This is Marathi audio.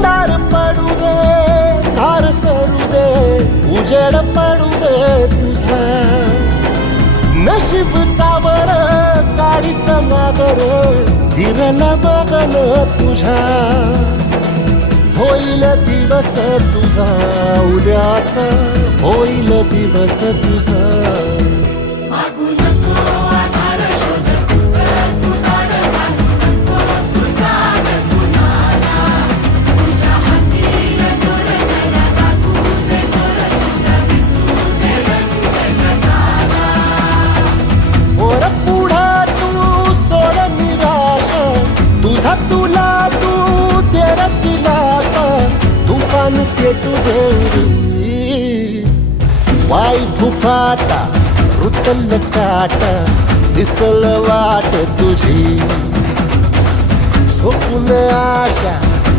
अंधार पडू दे धार सरू दे उजेड पडू दे तुझा नशीब चावर काढीत मागर हिरल बघन तुझा होईल दिवस तुझा उद्याचा होईल दिवस तुझा तुझा तुला तू तेरा दिलास, तुफान तू देरी वाई फुफाटा रुतल काटा दिसल वाट तुझी। झोपून आशा